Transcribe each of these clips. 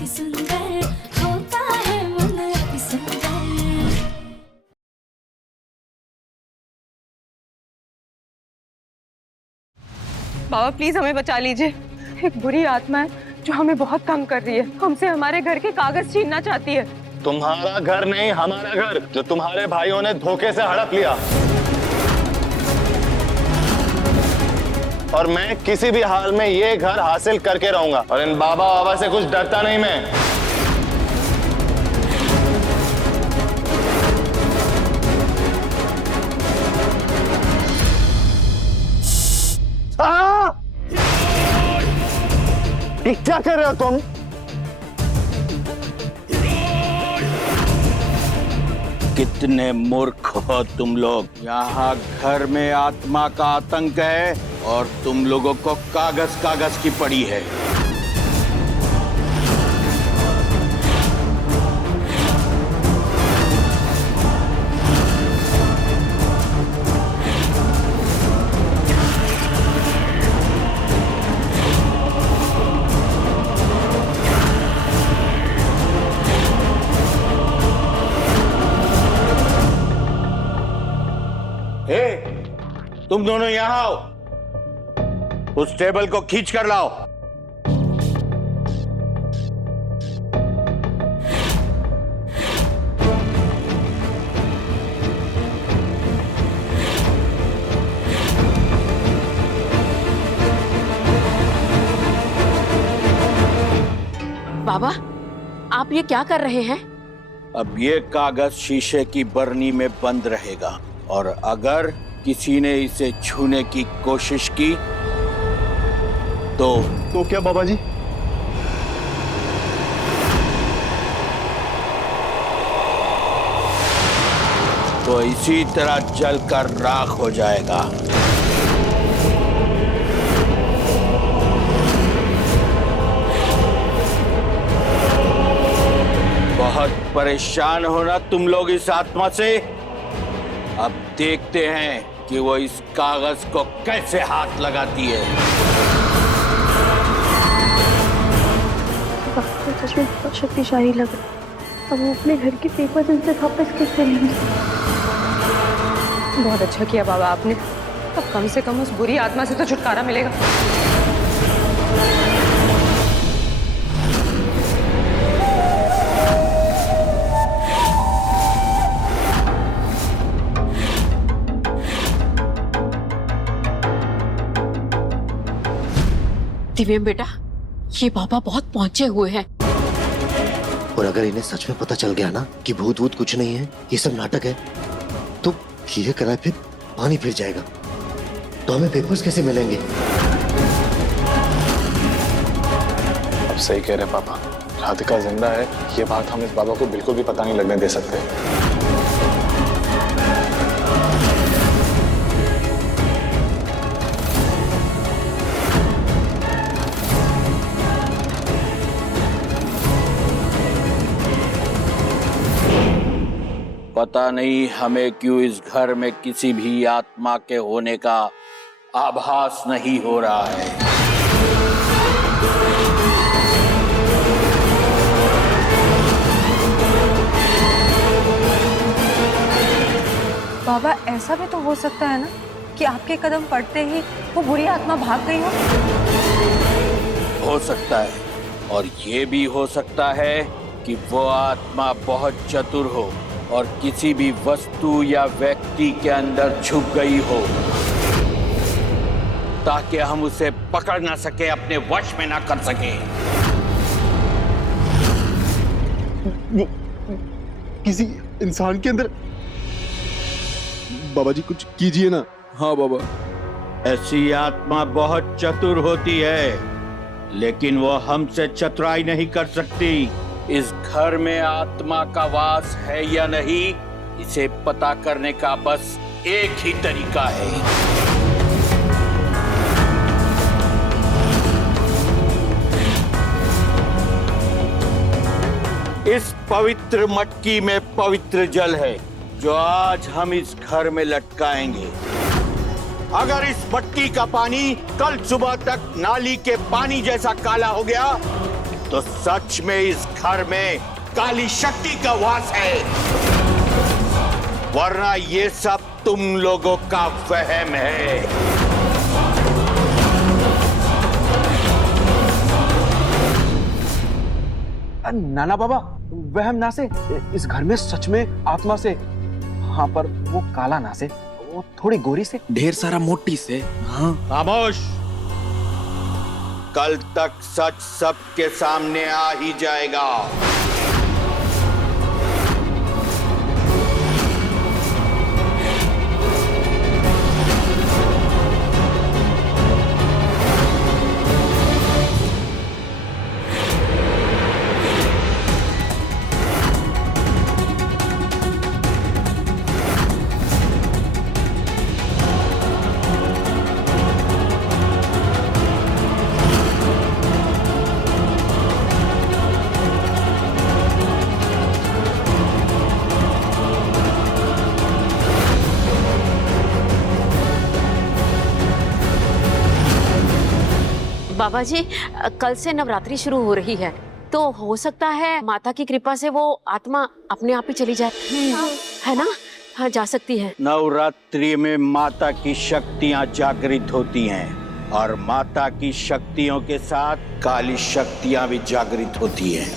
अति सुंदर होता है मन अति सुंदर। बाबा प्लीज हमें बचा लीजिए। एक बुरी आत्मा है जो हमें बहुत तंग कर रही है, हमसे हमारे घर के कागज छीनना चाहती है। तुम्हारा घर नहीं, हमारा घर, जो तुम्हारे भाइयों ने धोखे से हड़प लिया। और मैं किसी भी हाल में ये घर हासिल करके रहूंगा, और इन बाबा से कुछ डरता नहीं मैं। क्या कर रहे हो तुम? कितने मूर्ख हो तुम लोग। यहाँ घर में आत्मा का आतंक है और तुम लोगों को कागज कागज की पड़ी है। तुम दोनों यहां आओ, उस टेबल को खींच कर लाओ। बाबा, आप ये क्या कर रहे हैं? अब ये कागज शीशे की बरनी में बंद रहेगा, और अगर किसी ने इसे छूने की कोशिश की तो क्या बाबा जी? तो इसी तरह जलकर राख हो जाएगा। बहुत परेशान हो ना तुम लोग इस आत्मा से। अब देखते हैं कि वो इस कागज को कैसे हाथ लगाती है। सच में बहुत शक्तिशाली लग रहा है। अब वो अपने घर के पेपर इनसे वापस कैसे लेंगे? बहुत अच्छा किया बाबा आपने, अब कम से कम उस बुरी आत्मा से तो छुटकारा मिलेगा। दिव्यम बेटा, ये बाबा बहुत पहुंचे हुए हैं। और अगर इन्हें सच में पता चल गया ना कि भूत वूत कुछ नहीं है, ये सब नाटक है, तो ये कराए फिर पानी फिर जाएगा, तो हमें पेपर्स कैसे मिलेंगे? अब सही कह रहे पापा, राधिका जिंदा है, ये बात हम इस बाबा को बिल्कुल भी पता नहीं लगने दे सकते। पता नहीं हमें क्यों इस घर में किसी भी आत्मा के होने का आभास नहीं हो रहा है। बाबा ऐसा भी तो हो सकता है ना कि आपके कदम पड़ते ही वो बुरी आत्मा भाग गई हो सकता है, और ये भी हो सकता है कि वो आत्मा बहुत चतुर हो और किसी भी वस्तु या व्यक्ति के अंदर छुप गई हो, ताकि हम उसे पकड़ ना सके, अपने वश में ना कर सके। किसी इंसान के अंदर। बाबा जी कुछ कीजिए ना। हाँ बाबा। ऐसी आत्मा बहुत चतुर होती है, लेकिन वो हमसे चतुराई नहीं कर सकती। इस घर में आत्मा का वास है या नहीं, इसे पता करने का बस एक ही तरीका है। इस पवित्र मटकी में पवित्र जल है जो आज हम इस घर में लटकाएंगे। अगर इस मटकी का पानी कल सुबह तक नाली के पानी जैसा काला हो गया तो सच में इस घर में काली शक्ति का वास है, वरना ये सब तुम लोगों का वहम है। नाना बाबा, वहम ना से, इस घर में सच में आत्मा से, हाँ पर वो काला ना से, वो थोड़ी गोरी से, ढेर सारा मोटी से। हाँ खामोश। कल तक सच सबके सामने आ ही जाएगा। बाबा जी, कल से नवरात्रि शुरू हो रही है, तो हो सकता है माता की कृपा से वो आत्मा अपने आप ही चली जाए, है ना? हाँ, जा सकती है। नवरात्रि में माता की शक्तियां जागृत होती हैं और माता की शक्तियों के साथ काली शक्तियां भी जागृत होती हैं।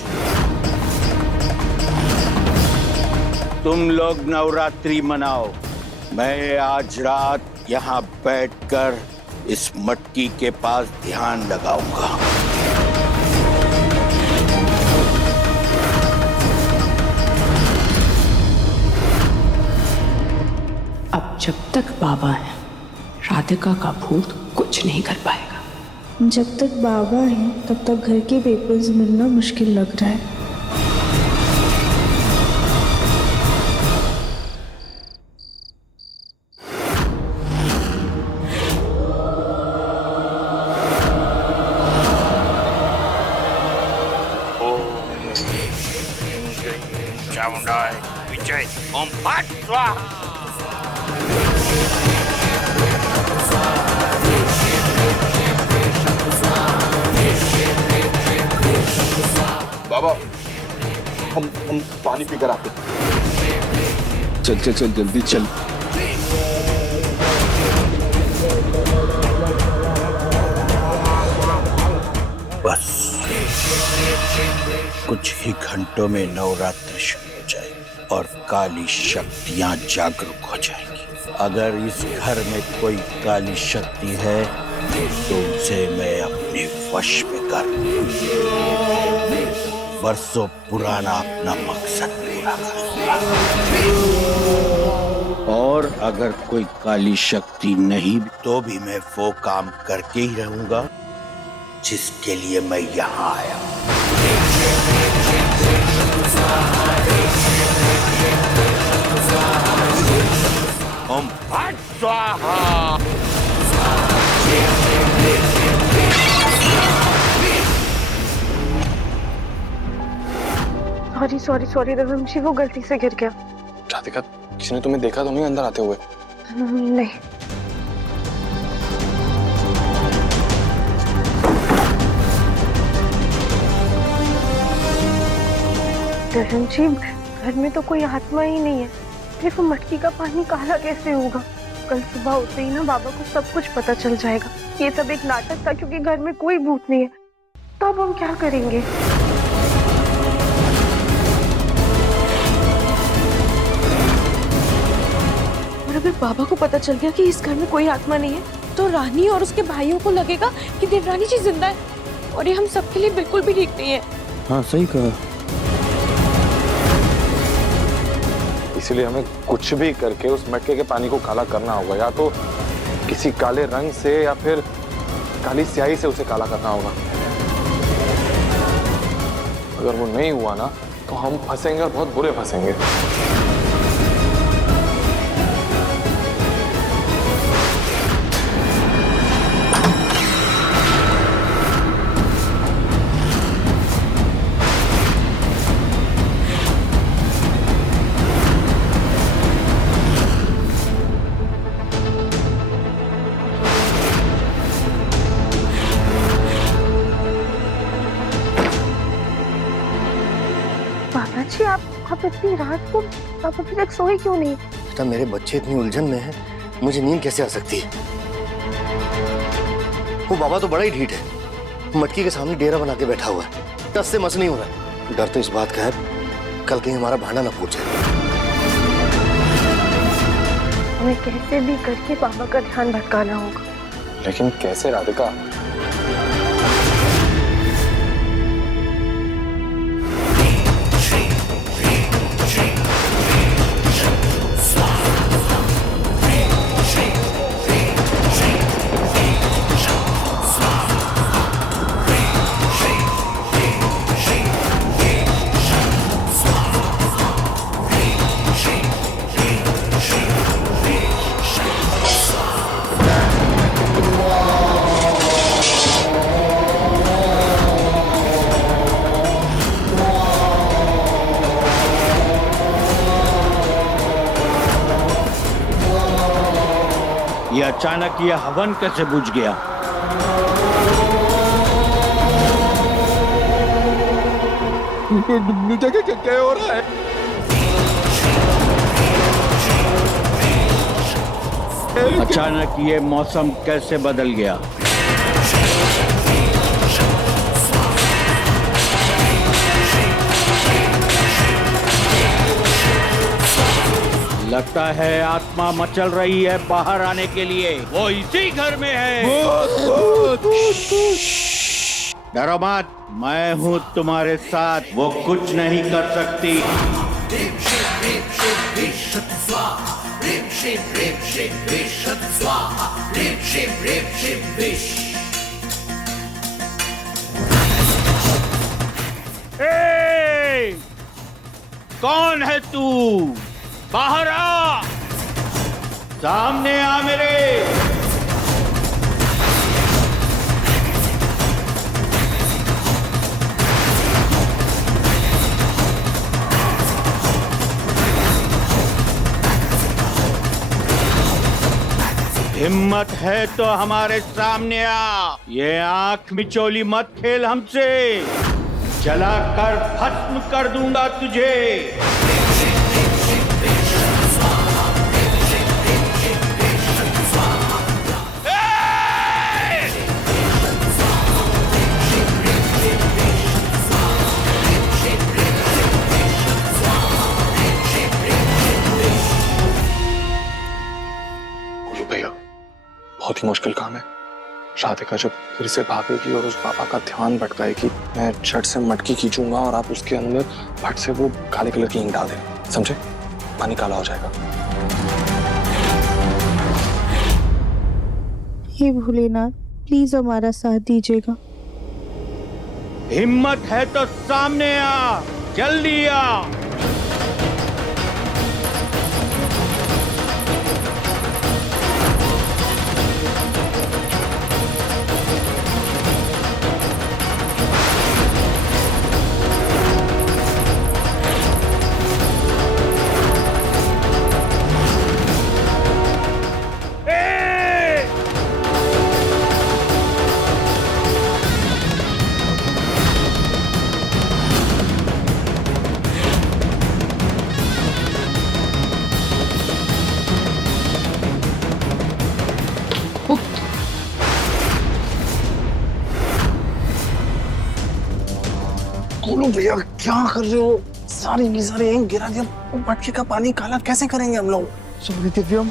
तुम लोग नवरात्रि मनाओ, मैं आज रात यहाँ बैठकर इस मटकी के पास ध्यान लगाऊंगा। अब जब तक बाबा है, राधिका का भूत कुछ नहीं कर पाएगा। जब तक बाबा हैं तब तक घर के पेपर्स मिलना मुश्किल लग रहा है। विजय ओम फट स्वाहा। बाबा, हम पानी पीकर आते। चल चल चल, जल्दी चल। बस कुछ ही घंटों में नवरात्रि शुरू हो जाएगी और काली शक्तियां जागरूक हो जाएंगी। अगर इस घर में कोई काली शक्ति है तो उसे मैं अपने वश में कर बरसों पुराना अपना मकसद पूरा करूंगा। और अगर कोई काली शक्ति नहीं तो भी मैं वो काम करके ही रहूंगा जिसके लिए मैं यहाँ आया। ओम फट स्वाहा। सॉरी रघुवंशी, वो गलती से गिर गया। राधिका, किसी ने तुम्हें देखा तो नहीं अंदर आते हुए? नहीं। रघुवंशी, घर में तो कोई आत्मा ही नहीं है, फिर वो मटकी का पानी काला कैसे होगा? कल सुबह होते ही ना बाबा को सब कुछ पता चल जाएगा। ये सब एक नाटक था क्योंकि घर में कोई भूत नहीं है। तो अब हम क्या करेंगे? अगर बाबा को पता चल गया कि इस घर में कोई आत्मा नहीं है तो रानी और उसके भाइयों को लगेगा कि देवरानी जी जिंदा है और ये हम सबके लिए बिल्कुल भी ठीक नहीं है। हाँ सही कहा। इसीलिए हमें कुछ भी करके उस मटके के पानी को काला करना होगा, या तो किसी काले रंग से या फिर काली स्याही से उसे काला करना होगा। अगर वो नहीं हुआ ना तो हम फंसेंगे और बहुत बुरे फंसेंगे। बाबा जी आप इतनी रात को आप अभी तक सोए क्यों नहीं? बेटा मेरे बच्चे इतनी उलझन में है, मुझे नींद कैसे आ सकती है? वो बाबा तो बड़ा ही ढीठ है, मटकी के सामने डेरा बना के बैठा हुआ है, टस से मस नहीं हो रहा है। डर तो इस बात का है कल कहीं हमारा भांडा ना फूट जाए। हमें कैसे भी करके बाबा का ध्यान भटकाना होगा। लेकिन कैसे राधिका? ये अचानक ये हवन कैसे बुझ गया? क्या हो रहा है? अचानक ये मौसम कैसे बदल गया? लगता है आत्मा मचल रही है बाहर आने के लिए। वो इसी घर में है। डरो मत, मैं हूँ तुम्हारे साथ, वो कुछ नहीं कर सकती। ए! कौन है तू? बाहर आ, सामने आ मेरे। हिम्मत है तो हमारे सामने आ। ये आंख मिचौली मत खेल हमसे, जलाकर भस्म कर दूंगा तुझे। बहुत ही मुश्किल काम है। राधिका जब फिर से भागेगी और उस बाबा का ध्यान भटकाएगी, मैं झट से मटकी खींचूंगा और आप उसके अंदर फट से वो काले कलर की इंक डाल देना, समझे? पानी काला हो जाएगा। हे भोलेनाथ, प्लीज हमारा साथ दीजिएगा। हिम्मत है तो सामने आ, जल्दी आ। बोलो भैया, क्या कर रहे हो? सारी की सारी इंक गिरा दिया, मटके का पानी काला कैसे करेंगे हम लोग? सॉरी दिव्यम,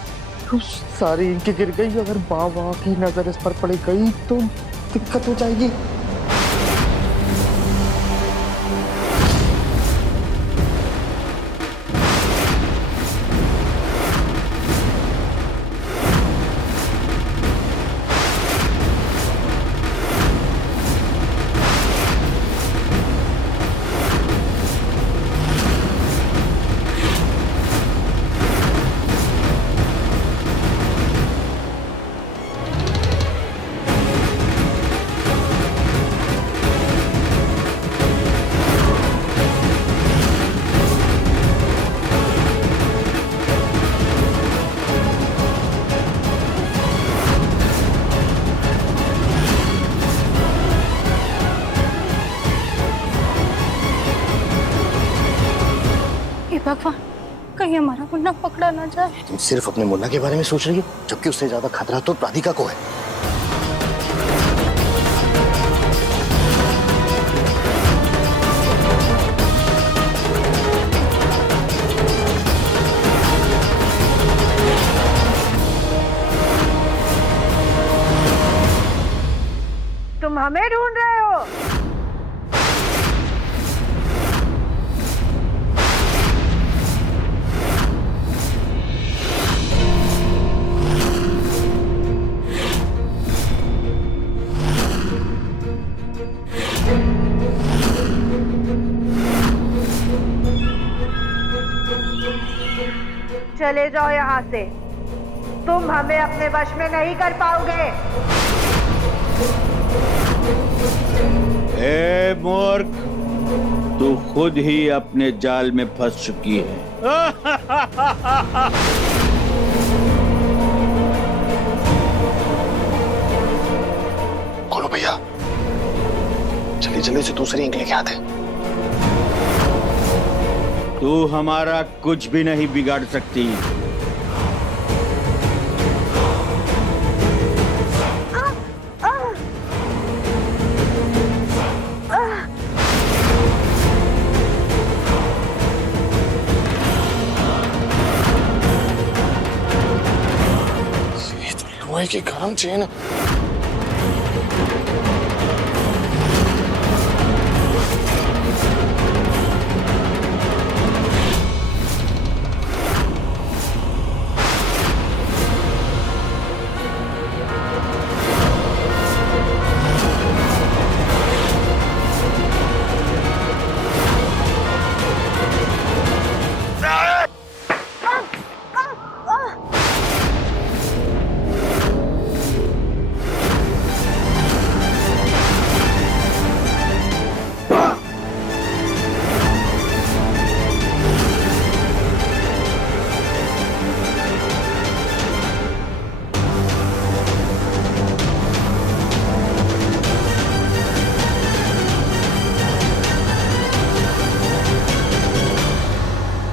सारी इंक गिर गई। अगर बाबा की नजर इस पर पड़ गई तो दिक्कत हो जाएगी। भगवान, कहीं हमारा मुन्ना पकड़ा ना जाए। तुम सिर्फ अपने मुन्ना के बारे में सोच रही हो, जबकि उससे ज्यादा खतरा तो राधिका को है। तुम हमें ढूंढ रहे हो? चले जाओ यहाँ से, तुम हमें अपने वश में नहीं कर पाओगे। ए मूर्ख, तू खुद ही अपने जाल में फंस चुकी है। खोलो भैया, जल्दी जल्दी से दूसरी इंक लेके आते। तू हमारा कुछ भी नहीं बिगाड़ सकती। ये तो लोहे की गरम चेन।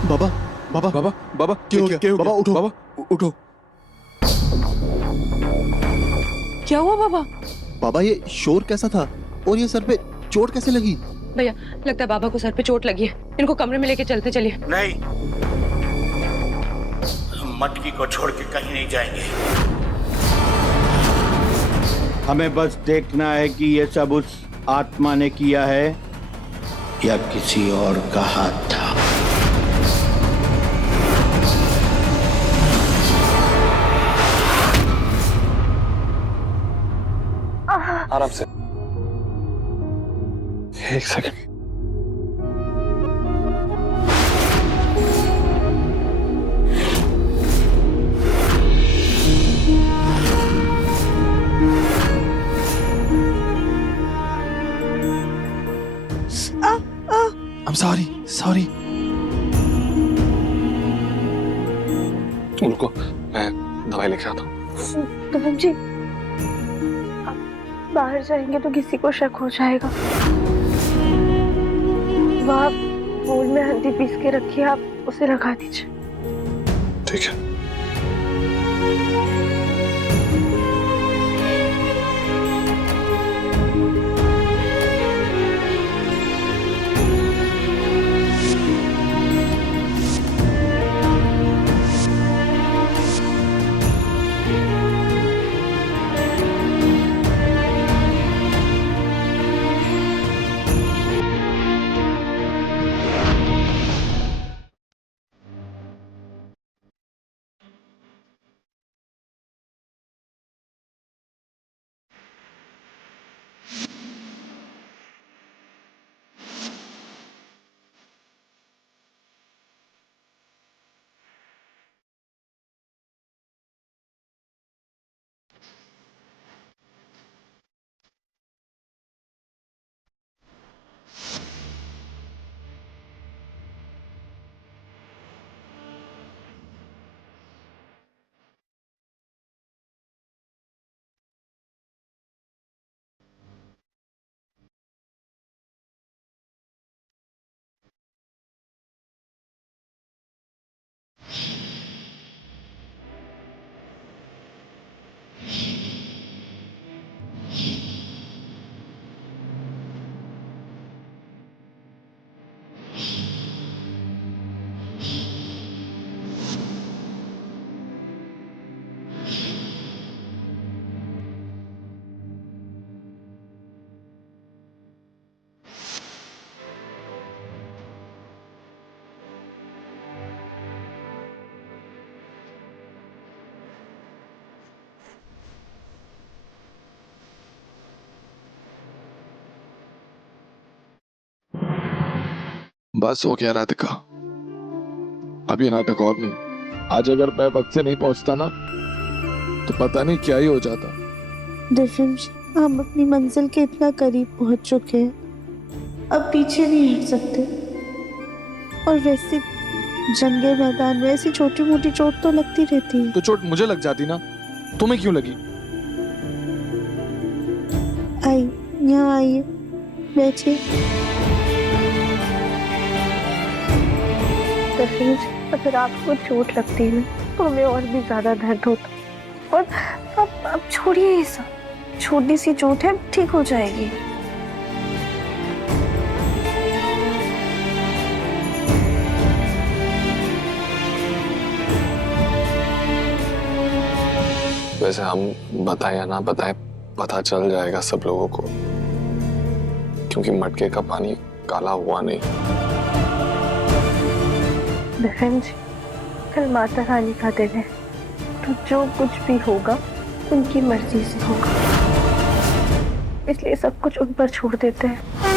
बाबा बाबा बाबा बाबा क्या बाबा उठो बाबा उठो। क्या हुआ बाबा? बाबा ये शोर कैसा था और ये सर पे चोट कैसे लगी? भैया लगता है बाबा को सर पे चोट लगी है, इनको कमरे में लेके चलते चलिए। नहीं, हम मटकी को छोड़ के कहीं नहीं जाएंगे। हमें बस देखना है कि ये सब उस आत्मा ने किया है या किसी और का हाथ था। आराम से, एक सेकंड। I'm sorry, sorry. रुको, मैं दवाई लेके आता हूँ। गगन जी, आप बाहर जाएंगे तो किसी को शक हो जाएगा। वहाँ बोल में हल्दी पीस के रखिए, आप उसे रखा दीजिए। ठीक है। बस हो गया राधिका, अब ये नाटक और नहीं। आज अगर मैं वक्त से नहीं पहुंचता ना तो पता नहीं क्या ही हो जाता। दिव्यम जी, हम अपनी मंजिल के इतना करीब पहुंच चुके हैं, अब पीछे नहीं हट सकते। और वैसे जंगे मैदान में ऐसी छोटी मोटी चोट तो लगती रहती है। तो चोट मुझे लग जाती ना, तुम्हें क्यों लगी? आई, यहाँ आइए, बैठिए। दिव्यम जी, अगर आपको चोट लगती है तो हमें और भी ज्यादा दर्द होता। और अब छोड़िए ये सब, छोटी सी चोट है, ठीक हो जाएगी। वैसे हम बताए या ना बताए पता चल जाएगा सब लोगों को, क्योंकि मटके का पानी काला हुआ नहीं। बहन जी, कल माता रानी का दिन है, तो जो कुछ भी होगा उनकी मर्जी से होगा, इसलिए सब कुछ उन पर छोड़ देते हैं।